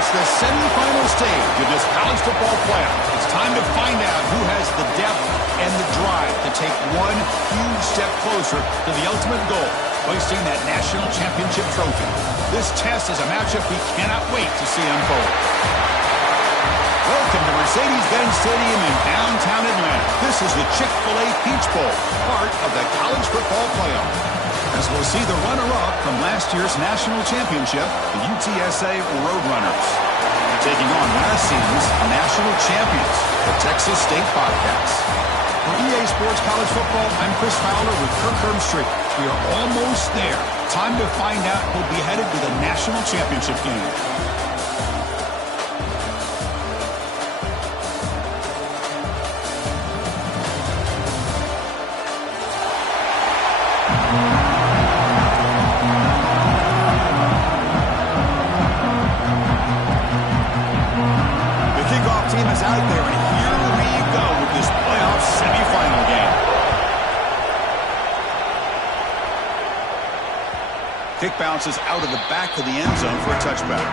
reached the semifinal stage of this college football playoff. It's time to find out who has the depth and the drive to take one huge step closer to the ultimate goal, hoisting that national championship trophy. This test is a matchup we cannot wait to see unfold. Welcome to Mercedes-Benz Stadium in downtown Atlanta. This is the Chick-fil-A Peach Bowl, part of the college football playoff. As we'll see the runner-up from last year's national championship, the UTSA Roadrunners, taking on last season's national champions, the Texas State Bobcats. For EA Sports College Football, I'm Chris Fowler with Kirk Herbstreit. We are almost there. Time to find out who'll be headed to the national championship game. Kick bounces out of the back of the end zone for a touchback.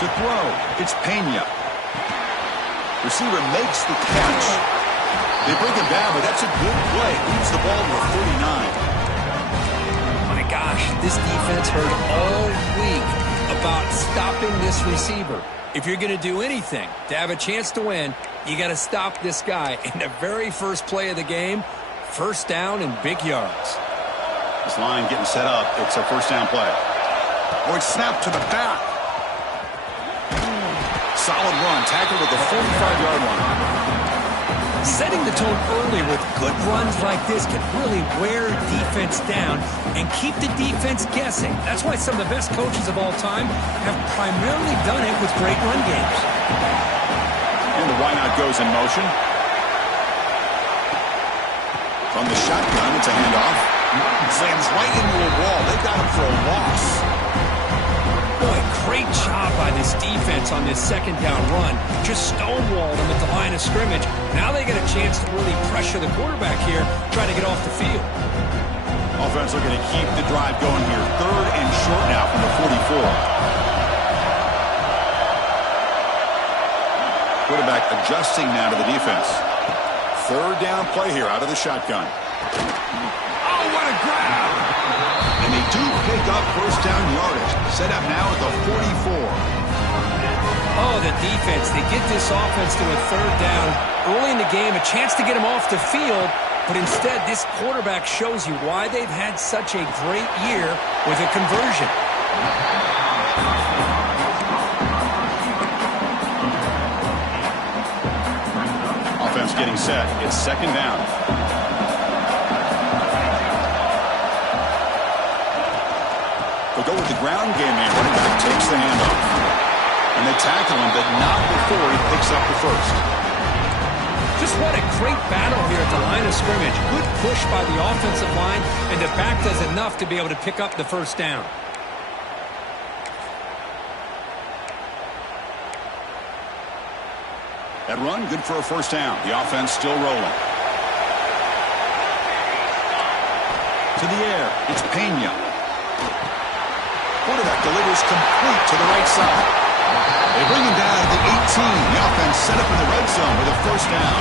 To throw, it's Pena. Receiver makes the catch. They bring him down, but that's a good play. Leads the ball to a 39. My gosh, this defense heard all week about stopping this receiver. If you're going to do anything to have a chance to win, you got to stop this guy. In the very first play of the game, first down and big yards. This line getting set up. It's a first down play. Oh, it's snapped to the back. Solid run. Tackled at the 45-yard line. Setting the tone early with good runs like this can really wear defense down and keep the defense guessing. That's why some of the best coaches of all time have primarily done it with great run games. And the wideout goes in motion. From the shotgun, it's a handoff. Slams right into a wall. They've got him for a loss. Boy, great job by this defense on this second down run. Just stonewalled him at the line of scrimmage. Now they get a chance to really pressure the quarterback here, try to get off the field. Offense looking to keep the drive going here. Third and short now from the 44. Quarterback adjusting now to the defense. Third down play here out of the shotgun. Oh, what a grab! And they do pick up first down yardage. Set up now at the 44. Oh, the defense. They get this offense to a third down early in the game, a chance to get him off the field, but instead this quarterback shows you why they've had such a great year with a conversion. Offense getting set. It's second down. They'll go with the ground game here. Running back takes the handoff. And they tackle him, but not before he picks up the first. Just what a great battle here at the line of scrimmage. Good push by the offensive line, and the back does enough to be able to pick up the first down. That run, good for a first down. The offense still rolling. To the air, it's Pena. Quarterback delivers complete to the right side. They bring him down at the 18. The offense set up in the red zone with a first down.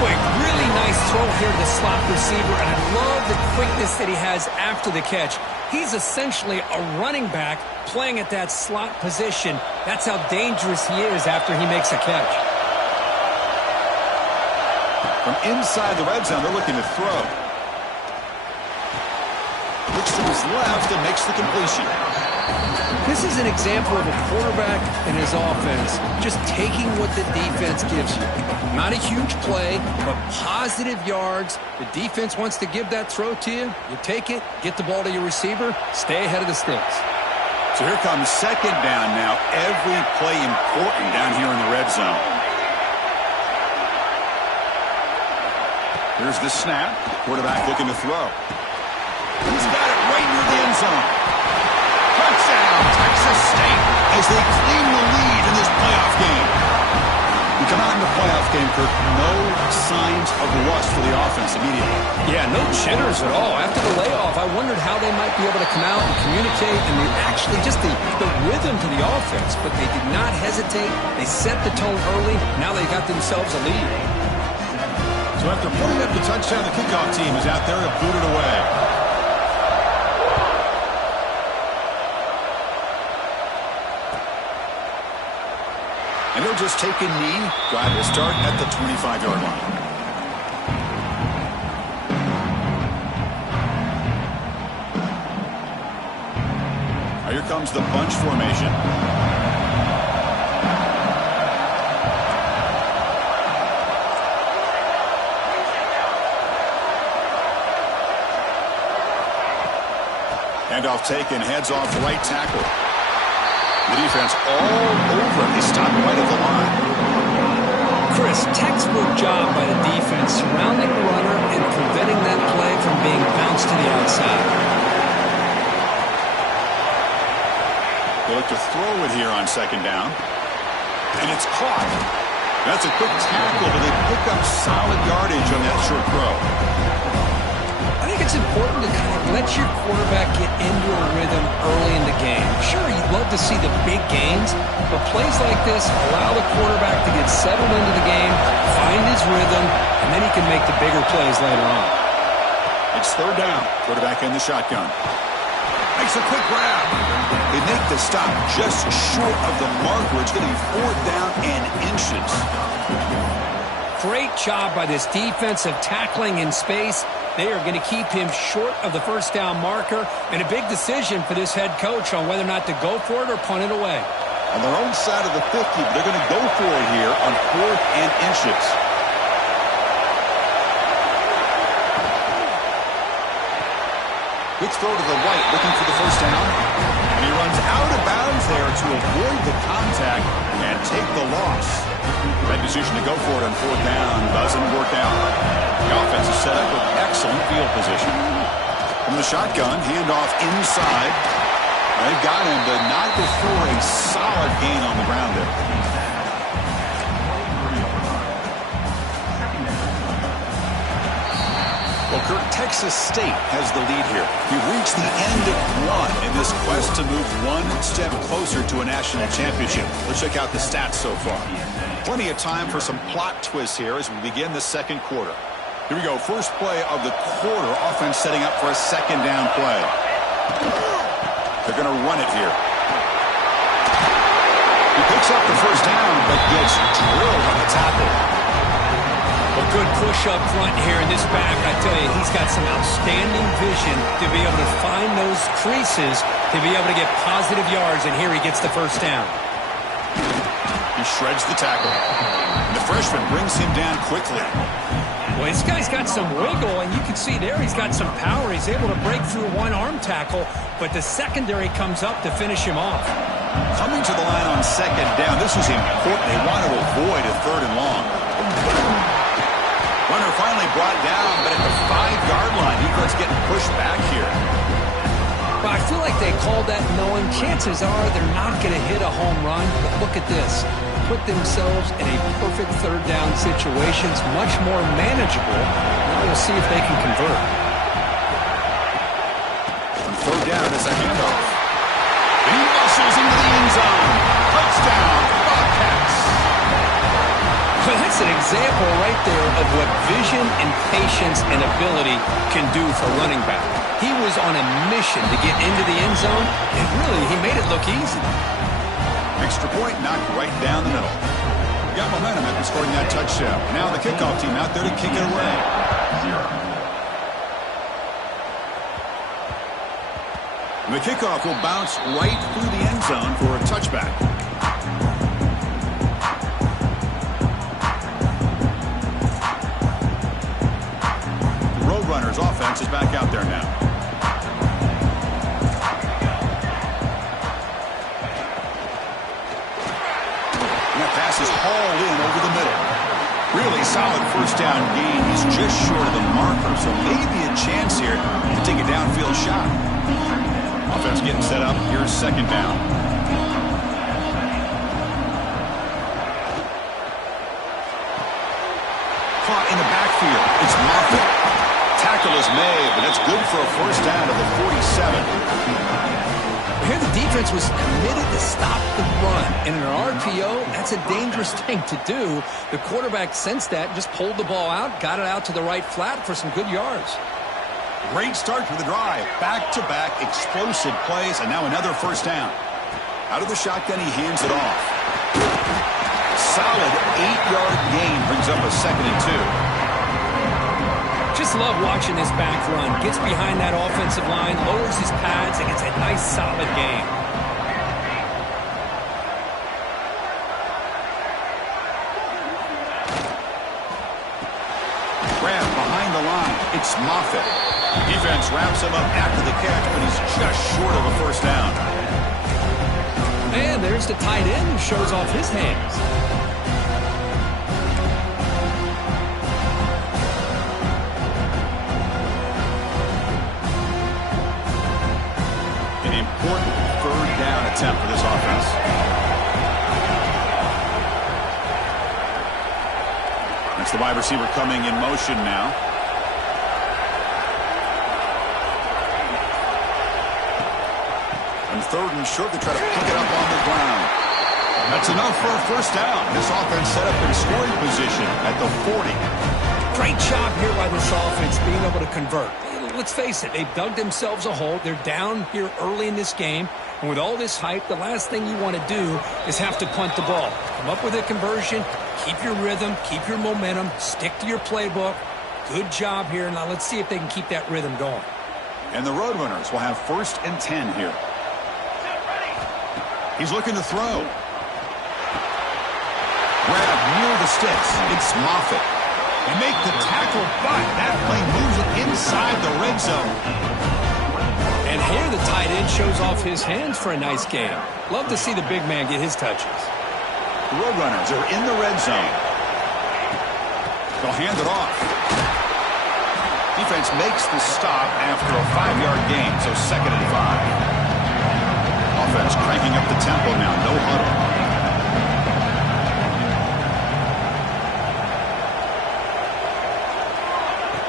Boy, really nice throw here to the slot receiver, and I love the quickness that he has after the catch. He's essentially a running back playing at that slot position. That's how dangerous he is after he makes a catch. From inside the red zone, they're looking to throw. Looks to his left and makes the completion. This is an example of a quarterback and his offense just taking what the defense gives you. Not a huge play, but positive yards. The defense wants to give that throw to you. You take it, get the ball to your receiver, stay ahead of the sticks. So here comes second down now. Every play important down here in the red zone. Here's the snap. Quarterback looking to throw. He's got it right near the end zone. Touchdown, Texas State, as they claim the lead in this playoff game. We come out in the playoff game, Kirk, no signs of rust for the offense immediately. Yeah, no jitters at all. After the layoff, I wondered how they might be able to come out and communicate and actually just the rhythm to the offense. But they did not hesitate. They set the tone early. Now they got themselves a lead. So after putting up the touchdown, the kickoff team is out there to boot it away. And he'll just take a knee. Drive will start at the 25-yard line. Now here comes the bunch formation. Handoff taken, heads off right tackle. The defense all over. He stopped right at the line. Chris, textbook job by the defense surrounding the runner and preventing that play from being bounced to the outside. They look to throw it here on second down. And it's caught. That's a quick tackle, but they pick up solid yardage on that short throw. I think it's important to kind of let your quarterback get into a rhythm early in the game. Sure, you'd love to see the big gains, but plays like this allow the quarterback to get settled into the game, find his rhythm, and then he can make the bigger plays later on. It's third down. Quarterback in the shotgun. Makes a quick grab. They make the stop just short of the marker. It's going to be fourth down and inches. Great job by this defensive tackling in space. They are going to keep him short of the first down marker, and a big decision for this head coach on whether or not to go for it or punt it away. On their own side of the 50, but they're going to go for it here on fourth and inches. Quick throw to the right, looking for the first down. And he runs out of bounds there to avoid the contact and take the loss. That decision to go for it on fourth down doesn't work out. The offense is set up with excellent field position. From the shotgun, handoff inside. They've got him, but not before a solid gain on the ground there. Well, Kirk, Texas State has the lead here. We've reached the end of one in this quest to move one step closer to a national championship. Let's check out the stats so far. Plenty of time for some plot twists here as we begin the second quarter. Here we go. First play of the quarter. Offense setting up for a second down play. They're going to run it here. He picks up the first down, but gets drilled on the tackle. A good push up front here in this back. I tell you, he's got some outstanding vision to be able to find those creases, to be able to get positive yards, and here he gets the first down. He shreds the tackle. And the freshman brings him down quickly. Well, this guy's got some wiggle, and you can see there he's got some power. He's able to break through one arm tackle, but the secondary comes up to finish him off. Coming to the line on second down, this is important. They want to avoid a third and long. Runner finally brought down, but at the 5-yard line, he was getting pushed back here. Well, I feel like they called that knowing chances are they're not going to hit a home run, but look at this. Put themselves in a perfect third down situation. It's much more manageable. Now we'll see if they can convert. On third down is a handoff. And he muscles into the end zone. Touchdown, Bobcats. Well, that's an example right there of what vision and patience and ability can do for a running back. He was on a mission to get into the end zone, and really, he made it look easy. Extra point knocked right down the middle. Got momentum after scoring that touchdown. Now the kickoff team out there to kick it away. And the kickoff will bounce right through the end zone for a touchback. The Roadrunners offense is back out there now. Pass is hauled in over the middle. Really solid first down gain. He's just short of the marker, so maybe a chance here to take a downfield shot. Offense getting set up. Here's second down. Caught in the backfield. It's Moffitt. Tackle is made, but that's good for a first down to the 47. Here the defense was committed to stop the run. And in an RPO, that's a dangerous thing to do. The quarterback sensed that, just pulled the ball out, got it out to the right flat for some good yards. Great start to the drive. Back-to-back explosive plays, and now another first down. Out of the shotgun, he hands it off. Solid 8-yard gain brings up a 2nd and 2. Just love watching this back run. Gets behind that offensive line, lowers his pads, and gets a nice, solid gain. Grab behind the line. It's Moffitt. Defense wraps him up after the catch, but he's just short of a first down. And there's the tight end who shows off his hands. Important third down attempt for this offense. That's the wide receiver coming in motion now. And 3rd and short, they try to pick it up on the ground. That's enough for a first down. This offense set up in scoring position at the 40. Great job here by this offense being able to convert. Let's face it, they've dug themselves a hole. They're down here early in this game. And with all this hype, the last thing you want to do is have to punt the ball. Come up with a conversion, keep your rhythm, keep your momentum, stick to your playbook. Good job here. Now let's see if they can keep that rhythm going. And the Roadrunners will have 1st and 10 here. He's looking to throw. Grab near the sticks. It's Moffitt. They make the tackle, but that play moves it inside the red zone. And here the tight end shows off his hands for a nice game. Love to see the big man get his touches. The Roadrunners are in the red zone. They'll hand it off. Defense makes the stop after a 5-yard gain, so 2nd and 5. Offense cranking up the tempo now, no huddle.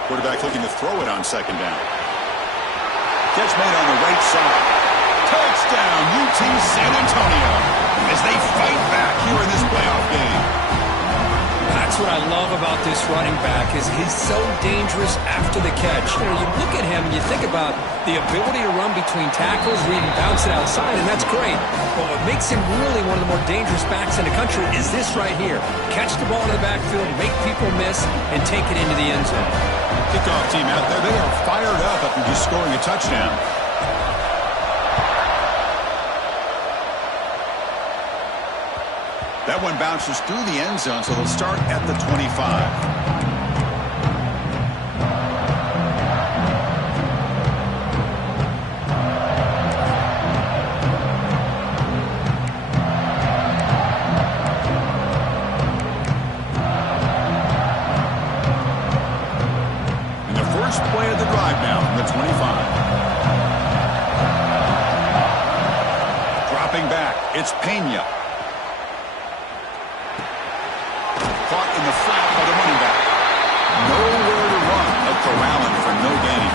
Quarterback looking to throw it on 2nd down. Catch made on the right side. Touchdown, UT San Antonio, as they fight back here in this playoff game. That's what I love about this running back is he's so dangerous after the catch. You know, you look at him and you think about the ability to run between tackles or even bounce it outside, and that's great. But what makes him really one of the more dangerous backs in the country is this right here. Catch the ball in the backfield, make people miss, and take it into the end zone. Kickoff team out there, they are fired up after just scoring a touchdown. That one bounces through the end zone, so they'll start at the 25. Play of the drive now from the 25. Dropping back, it's Pena. Caught in the flat by the running back. Nowhere to run, but corralling for no gain.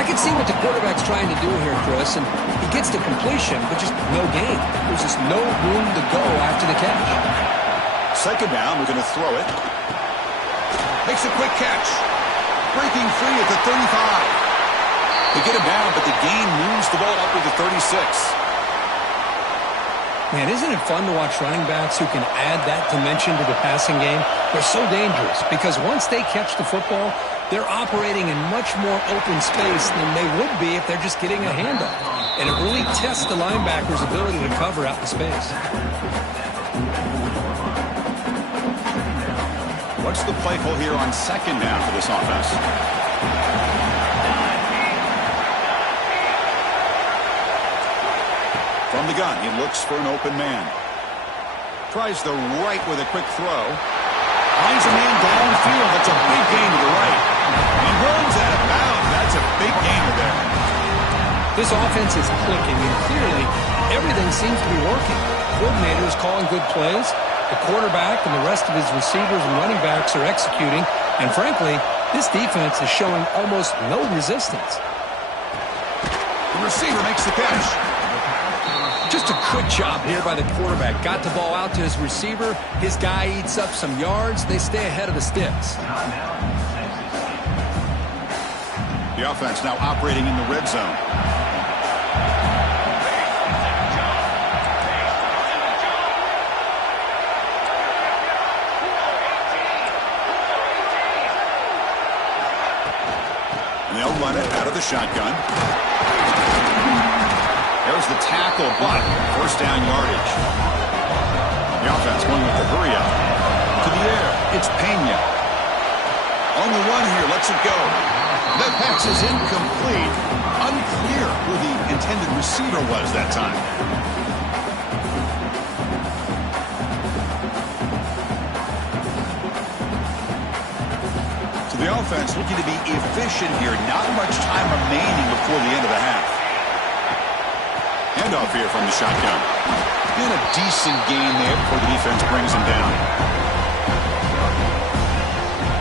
I can see what the quarterback's trying to do here, Chris, and he gets the completion, but just no gain. There's just no room to go after the catch. 2nd down, we're going to throw it. Makes a quick catch. Breaking free at the 35. They get him down, but the gain moves the ball up to the 36. Man, isn't it fun to watch running backs who can add that dimension to the passing game? They're so dangerous because once they catch the football, they're operating in much more open space than they would be if they're just getting a handoff. And it really tests the linebacker's ability to cover out in space. What's the play call here on 2nd down for this offense? From the gun, he looks for an open man. Tries the right with a quick throw. Finds a man downfield. That's a big gain to the right. And runs out of bounds. That's a big gainer there. This offense is clicking, and clearly everything seems to be working. Coordinator is calling good plays. The quarterback and the rest of his receivers and running backs are executing. And frankly, this defense is showing almost no resistance. The receiver makes the catch. Just a good job here by the quarterback. Got the ball out to his receiver. His guy eats up some yards. They stay ahead of the sticks. The offense now operating in the red zone. And they'll run it out of the shotgun. There's the tackle, but first down yardage. The offense going with the hurry up. To the air, it's Pena. On the run here, lets it go. That pass is incomplete. Unclear who the intended receiver was that time. So the offense looking to be efficient here. Not much time remaining before the end of the half. Handoff here from the shotgun. And a decent gain there before the defense brings him down.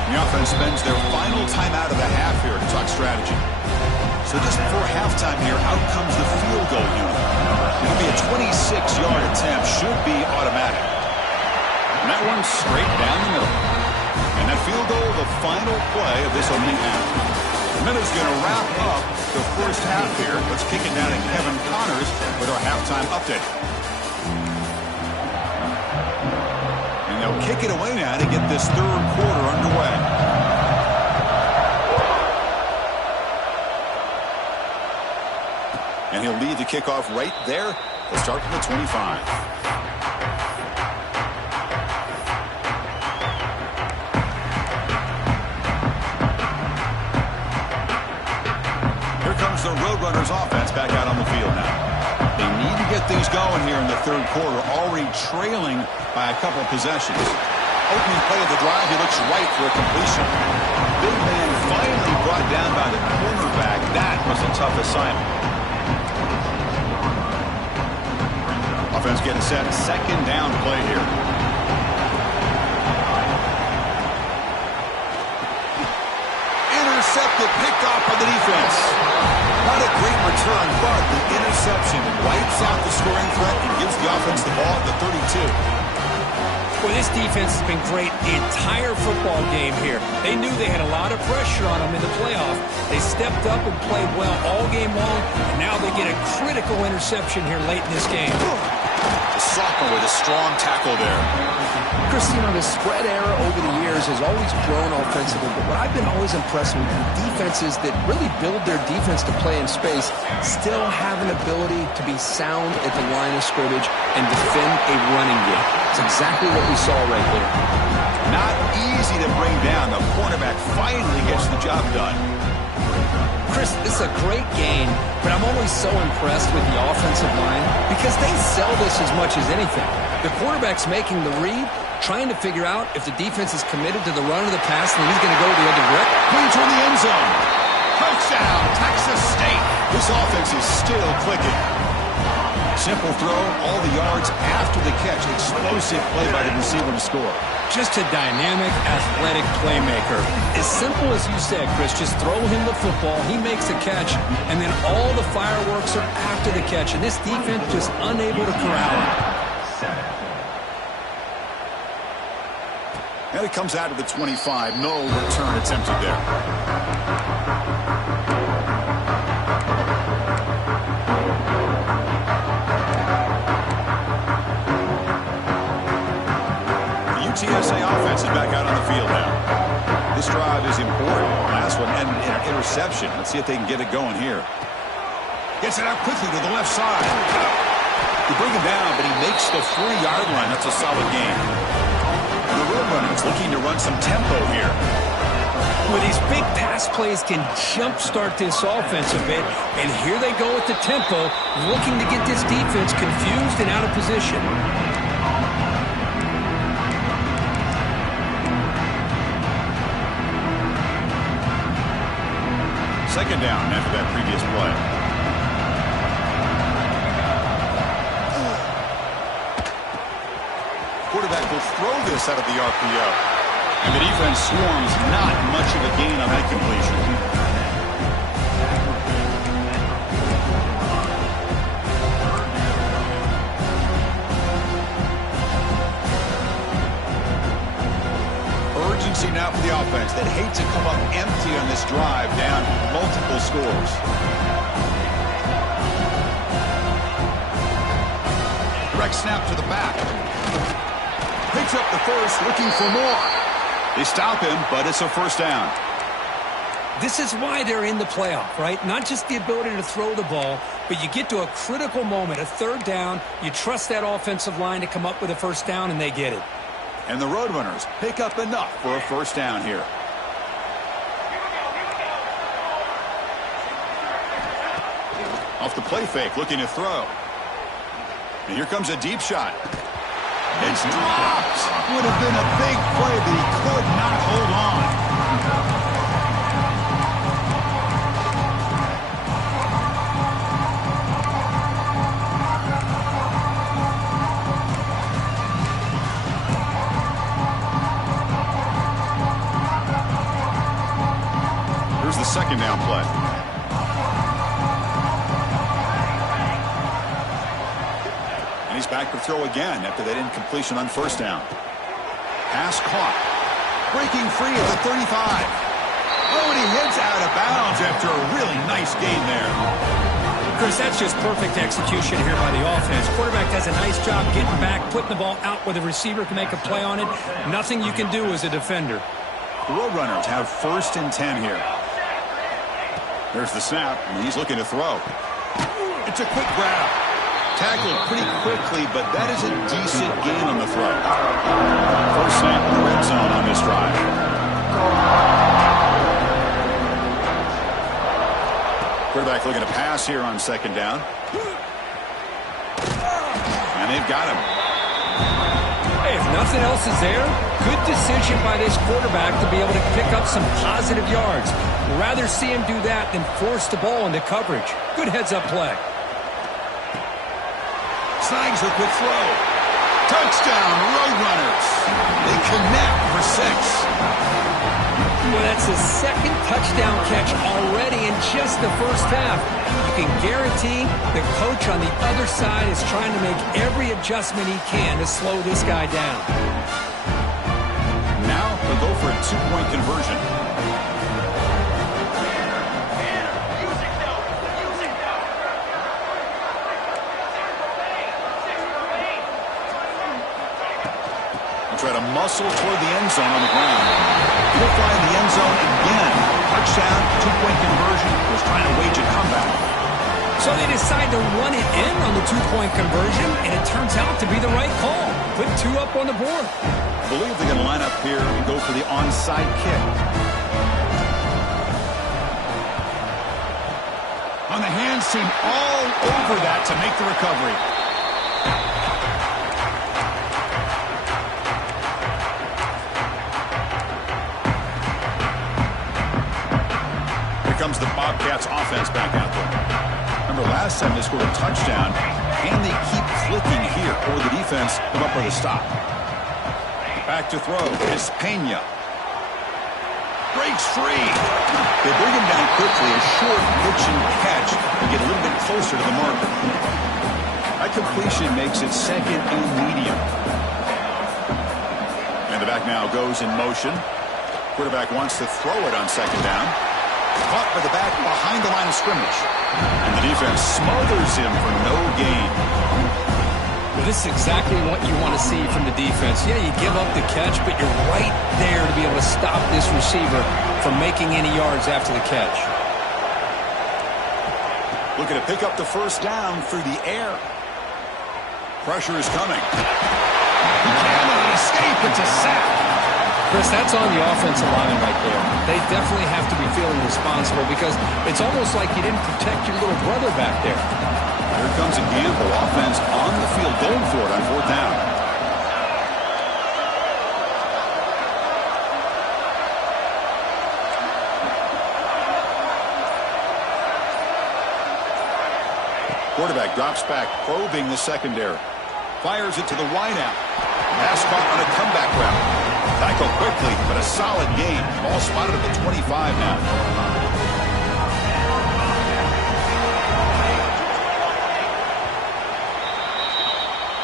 The offense spends their final timeout of the half here to talk strategy. So just before halftime here, out comes the field goal unit. It'll be a 26-yard attempt. Should be automatic. And that one's straight down the middle. And that field goal, the final play of this opening half. The minute's going to wrap up the first half here. Let's kick it down to Kevin Connors with our halftime update. And they'll kick it away now to get this third quarter underway. And he'll lead the kickoff right there. We'll start from the 25. The Roadrunners offense back out on the field now. They need to get things going here in the third quarter, already trailing by a couple of possessions. Opening play of the drive, he looks right for a completion. Big man finally brought down by the cornerback. That was a tough assignment. Offense getting set. Second down play here. Intercepted, picked off by the defense. Not a great return, but the interception wipes out the scoring threat and gives the offense the ball at the 32. Well, this defense has been great the entire football game here. They knew they had a lot of pressure on them in the playoff. They stepped up and played well all game long, and now they get a critical interception here late in this game. The sophomore with a strong tackle there. Chris, you know, the spread era over the years has always grown offensively, but what I've been always impressed with the defenses that really build their defense to play in space still have an ability to be sound at the line of scrimmage and defend a running game. It's exactly what we saw right there. Not easy to bring down. The cornerback finally gets the job done. Chris, this is a great game, but I'm always so impressed with the offensive line because they sell this as much as anything. The quarterback's making the read, trying to figure out if the defense is committed to the run or the pass, and he's going to go the other direction. Clean toward the end zone. Touchdown, Texas State. This offense is still clicking. Simple throw, all the yards after the catch. Explosive play by the receiver to score. Just a dynamic, athletic playmaker. As simple as you said, Chris, just throw him the football, he makes a catch, and then all the fireworks are after the catch, and this defense just unable to corral him. And it comes out of the 25. No return attempted there. The UTSA offense is back out on the field now. This drive is important. Last one ended in an interception. Let's see if they can get it going here. Gets it out quickly to the left side. They bring him down, but he makes the 4-yard line. That's a solid game. The Roadrunners looking to run some tempo here. Well, these big pass plays can jumpstart this offense a bit, and here they go with the tempo, looking to get this defense confused and out of position. Second down after that previous play. Quarterback will throw this out of the RPO. And the defense swarms, not much of a gain on that completion. Urgency now for the offense that hate to come up empty on this drive, down multiple scores. Direct snap to the back. Picks up the first, looking for more. They stop him, but it's a first down. This is why they're in the playoff, right? Not just the ability to throw the ball, but you get to a critical moment, a third down, you trust that offensive line to come up with a first down, and they get it. And the Roadrunners pick up enough for a first down here. Off the play fake, looking to throw. And here comes a deep shot. It's dropped. Would have been a big play, but he could not hold on. Here's the second down play. And he's back to throw again after that incompletion on first down. Pass caught. Breaking free at the 35. Oh, and he heads out of bounds after a really nice gain there. Chris, that's just perfect execution here by the offense. Quarterback does a nice job getting back, putting the ball out where the receiver can make a play on it. Nothing you can do as a defender. The Roadrunners have first and 10 here. There's the snap, and he's looking to throw. It's a quick grab. Tackled pretty quickly, but that is a decent gain on the throw. First snap in the red zone on this drive. Quarterback looking to pass here on second down. And they've got him. Hey, if nothing else is there, good decision by this quarterback to be able to pick up some positive yards. Rather see him do that than force the ball into coverage. Good heads-up play. Snags a quick throw. Touchdown, Roadrunners. They connect for 6. Well, that's his second touchdown catch already in just the first half. You can guarantee the coach on the other side is trying to make every adjustment he can to slow this guy down. Now they'll go for a 2-point conversion. Try to muscle toward the end zone on the ground. He'll find the end zone again. Touchdown, 2-point conversion. Was trying to wage a comeback. So they decide to run it in on the 2-point conversion, and it turns out to be the right call. Put 2 up on the board. I believe they're going to line up here and go for the onside kick. On the hands team all over that to make the recovery. Comes the Bobcats offense back out there. Remember last time they scored a touchdown, and they keep clicking here, or the defense come up with a stop. Back to throw. It's Pena. Breaks free. They bring him down quickly. A short pitch and catch to get a little bit closer to the marker. That completion makes it second and medium. And the back now goes in motion. Quarterback wants to throw it on second down. Caught by the back behind the line of scrimmage. And the defense smothers him for no gain. Well, this is exactly what you want to see from the defense. Yeah, you give up the catch, but you're right there to be able to stop this receiver from making any yards after the catch. Looking to pick up the first down through the air. Pressure is coming. He cannot escape. It's a sack. Chris, that's on the offensive line right there. They definitely have to be feeling responsible because it's almost like you didn't protect your little brother back there. Here comes a gamble. Offense on the field going for it on fourth down. Quarterback drops back, probing the secondary. Fires it to the wideout. Pass caught on a comeback route. Tackle quickly, but a solid gain. Ball spotted at the 25 now.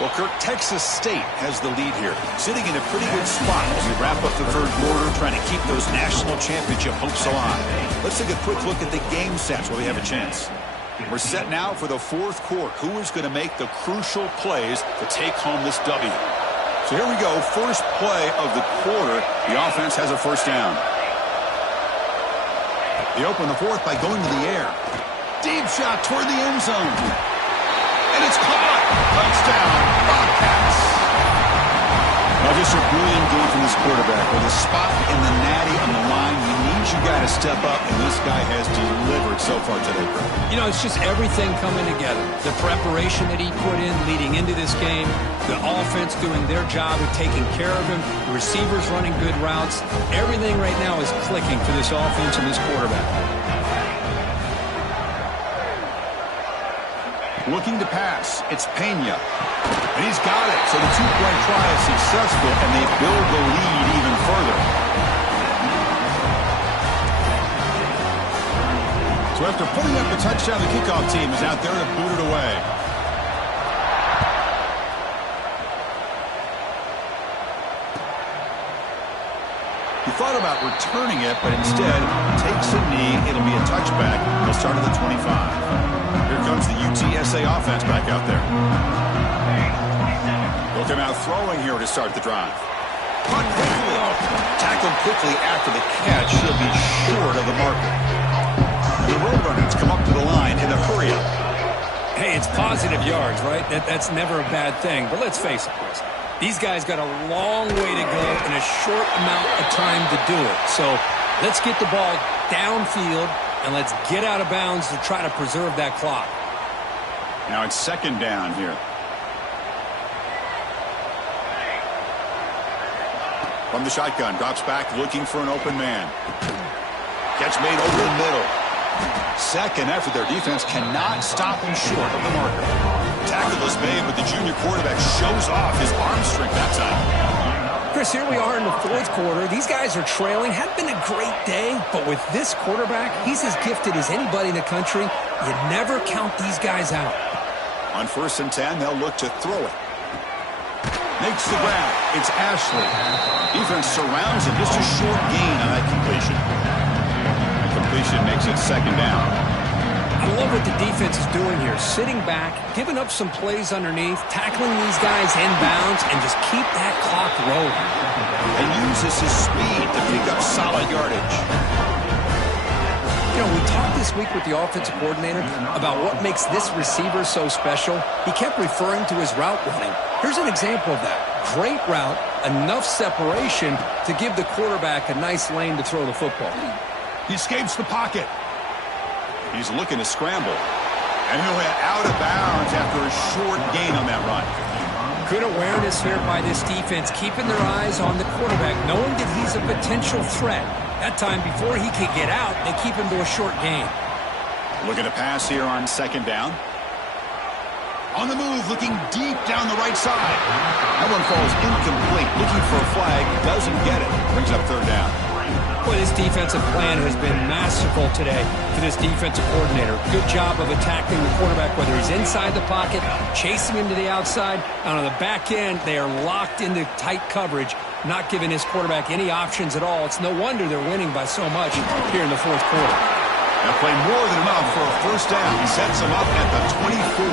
Well, Kirk, Texas State has the lead here, sitting in a pretty good spot as we wrap up the third quarter, trying to keep those national championship hopes alive. Let's take a quick look at the game stats while we have a chance. We're set now for the fourth quarter. Who is going to make the crucial plays to take home this W? So here we go, first play of the quarter. The offense has a first down. They open the fourth by going to the air. Deep shot toward the end zone. And it's caught. Touchdown, Bobcats. Now, just a brilliant game from this quarterback. With a spot in the natty on the line, he needs you guy to step up, and this guy has delivered so far today. You know, it's just everything coming together. The preparation that he put in leading into this game, the offense doing their job of taking care of him, the receivers running good routes. Everything right now is clicking for this offense and this quarterback. Looking to pass. It's Pena. And he's got it. So the two-point try is successful, and they build the lead even further. So after putting up the touchdown, the kickoff team is out there to boot it away. He thought about returning it, but instead takes a knee. It'll be a touchback. He'll start at the 25. Here comes the UTSA offense back out there. They'll come out throwing here to start the drive. Caught quickly. Tackled quickly after the catch. He'll be short of the marker. And the Roadrunners come up to the line in a hurry-up. Hey, it's positive yards, right? That's never a bad thing. But let's face it, Chris. These guys got a long way to go in a short amount of time to do it. So let's get the ball downfield, and let's get out of bounds to try to preserve that clock. Now it's second down here. From the shotgun, drops back looking for an open man. Catch made over the middle. Second effort, their defense cannot stop him short of the marker. Tackle is made, but the junior quarterback shows off his arm strength that time. Chris, here we are in the fourth quarter. These guys are trailing. Hadn't been a great day, but with this quarterback, he's as gifted as anybody in the country. You never count these guys out. On 1st and 10, they'll look to throw it. Makes the grab. It's Ashley. Defense surrounds him. Just a short gain on that completion. That completion makes it second down. I love what the defense is doing here. Sitting back, giving up some plays underneath, tackling these guys inbounds, and just keep that clock rolling. And uses his speed to pick up solid yardage. You know, we talked this week with the offensive coordinator about what makes this receiver so special. He kept referring to his route running. Here's an example of that. Great route, enough separation to give the quarterback a nice lane to throw the football. He escapes the pocket. He's looking to scramble. And he'll head out of bounds after a short gain on that run. Good awareness here by this defense, keeping their eyes on the quarterback, knowing that he's a potential threat. That time, before he can get out, they keep him to a short gain. Looking to pass here on second down. On the move, looking deep down the right side. That one falls incomplete. Looking for a flag, doesn't get it. Brings up third down. Boy, this defensive plan has been masterful today for this defensive coordinator. Good job of attacking the quarterback, whether he's inside the pocket, chasing him to the outside. And on the back end, they are locked into tight coverage, not giving his quarterback any options at all. It's no wonder they're winning by so much here in the fourth quarter. They'll play more than enough for a first down. He sets them up at the 24.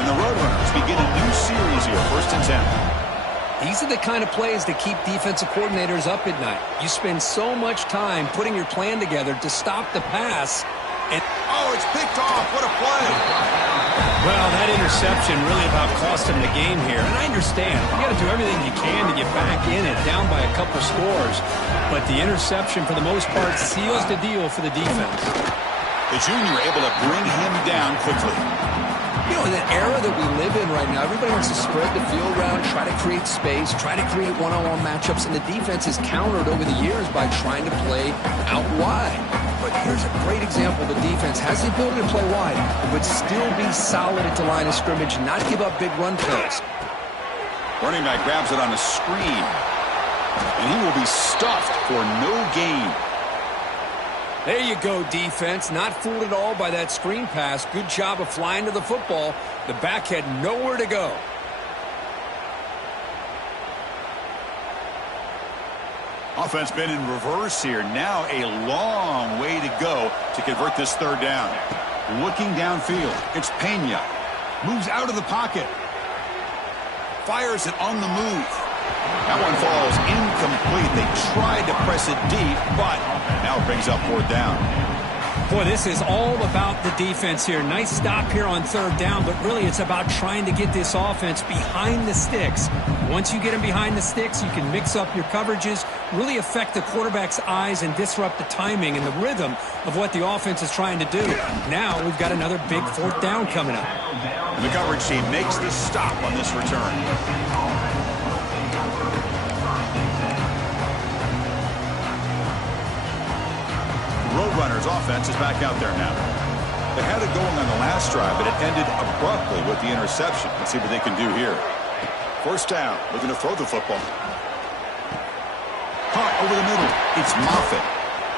And the Roadrunners begin a new series here, 1st and 10. These are the kind of plays that keep defensive coordinators up at night. You spend so much time putting your plan together to stop the pass. And oh, it's picked off. What a play. Well, that interception really about cost him the game here. And I understand. You got to do everything you can to get back in it, down by a couple scores. But the interception, for the most part, seals the deal for the defense. The junior able to bring him down quickly. You know, in the era that we live in right now, everybody wants to spread the field around, try to create space, try to create one-on-one matchups, and the defense is countered over the years by trying to play out wide. But here's a great example. The defense has the ability to play wide, but still be solid at the line of scrimmage and not give up big run plays. Running back grabs it on a screen, and he will be stuffed for no gain. There you go, defense. Not fooled at all by that screen pass. Good job of flying to the football. The back had nowhere to go. Offense been in reverse here. Now a long way to go to convert this third down. Looking downfield, it's Pena. Moves out of the pocket. Fires it on the move. That one falls incomplete. They tried to press it deep, but now it brings up fourth down. Boy, this is all about the defense here. Nice stop here on third down, but really it's about trying to get this offense behind the sticks. Once you get them behind the sticks, you can mix up your coverages, really affect the quarterback's eyes and disrupt the timing and the rhythm of what the offense is trying to do. Now we've got another big fourth down coming up. And the coverage team makes the stop on this return. Roadrunners offense is back out there now. They had it going on the last drive, but it ended abruptly with the interception. Let's see what they can do here. First down, looking to throw the football. Caught over the middle. It's Moffitt.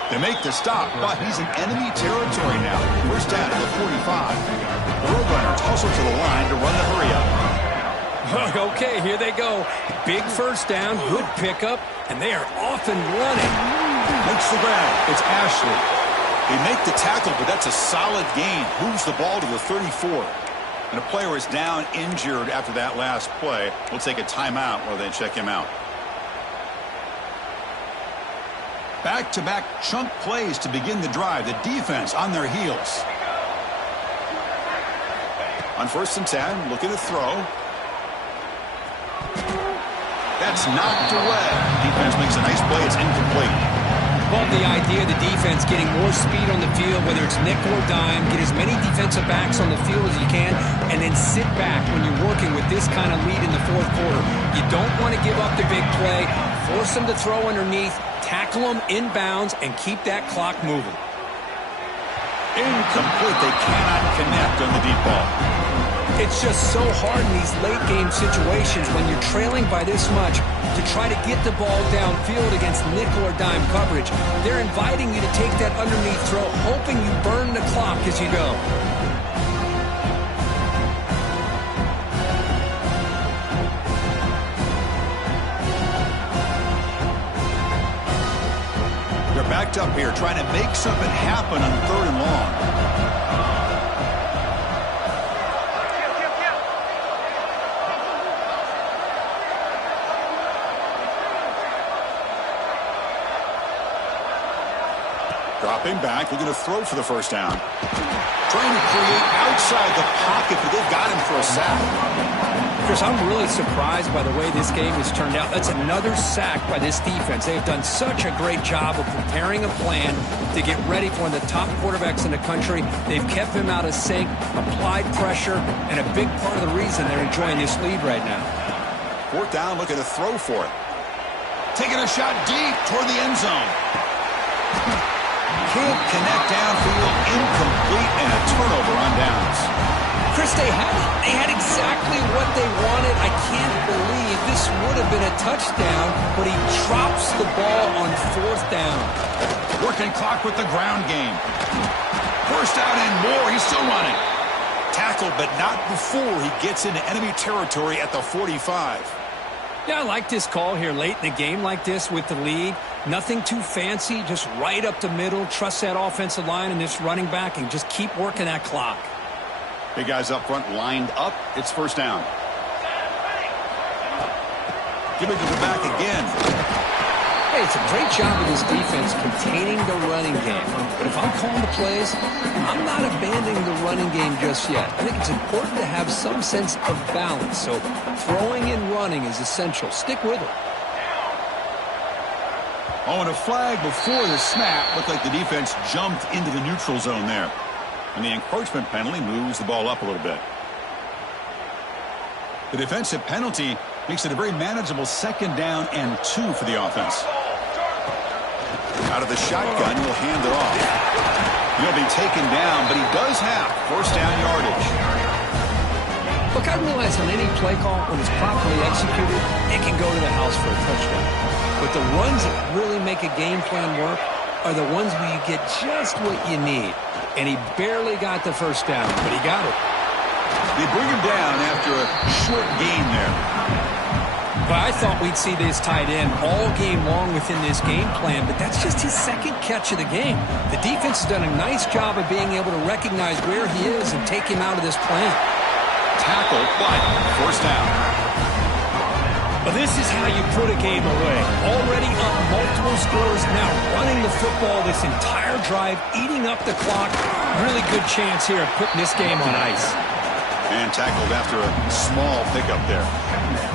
They make the stop, but he's in enemy territory now. First down at the 45. The Roadrunners hustle to the line to run the hurry-up. Okay, here they go. Big first down, good pickup, and they are off and running. Makes the grab. It's Ashley. They make the tackle, but that's a solid gain. Moves the ball to the 34. And a player is down injured after that last play. We'll take a timeout while they check him out. Back-to-back chunk plays to begin the drive. The defense on their heels. On 1st and 10, looking to throw. That's knocked away. Defense makes a nice play. It's incomplete. Love the idea of the defense getting more speed on the field, whether it's nickel or dime, get as many defensive backs on the field as you can, and then sit back when you're working with this kind of lead in the fourth quarter. You don't want to give up the big play, force them to throw underneath, tackle them inbounds, and keep that clock moving. Incomplete. They cannot connect on the deep ball. It's just so hard in these late game situations when you're trailing by this much to try to get the ball downfield against nickel or dime coverage. They're inviting you to take that underneath throw, hoping you burn the clock as you go. They're backed up here trying to make something happen on 3rd and long. Dropping back, looking to throw for the first down. Trying to create outside the pocket, but they've got him for a sack. Chris, I'm really surprised by the way this game has turned out. That's another sack by this defense. They've done such a great job of preparing a plan to get ready for one of the top quarterbacks in the country. They've kept him out of sync, applied pressure, and a big part of the reason they're enjoying this lead right now. 4th down, looking to throw for it. Taking a shot deep toward the end zone. Can't connect downfield, incomplete, and a turnover on downs. Chris, they had exactly what they wanted. I can't believe this would have been a touchdown, but he drops the ball on 4th down. Working clock with the ground game. First out and more, he's still running. Tackled, but not before he gets into enemy territory at the 45. Yeah, I like this call here late in the game like this with the lead. Nothing too fancy, just right up the middle. Trust that offensive line and this running back and just keep working that clock. Big guys up front lined up. It's first down. Give it to the back again. Hey, it's a great job of this defense containing the running game. But if I'm calling the plays, I'm not abandoning the running game just yet. I think it's important to have some sense of balance. So throwing and running is essential. Stick with it. Oh, and a flag before the snap. Looked like the defense jumped into the neutral zone there. And the encroachment penalty moves the ball up a little bit. The defensive penalty makes it a very manageable 2nd down and 2 for the offense. Out of the shotgun, he'll hand it off. He'll be taken down, but he does have first down yardage. Look, I realize on any play call, when it's properly executed, it can go to the house for a touchdown. But the runs that really make a game plan work are the ones where you get just what you need. And he barely got the first down, but he got it. They bring him down after a short gain there. But I thought we'd see this tight end all game long within this game plan, but that's just his second catch of the game. The defense has done a nice job of being able to recognize where he is and take him out of this plan. Tackle, but first down. But this is how you put a game away. Already up multiple scores, now running the football this entire drive, eating up the clock. Really good chance here of putting this game on ice. And tackled after a small pickup there.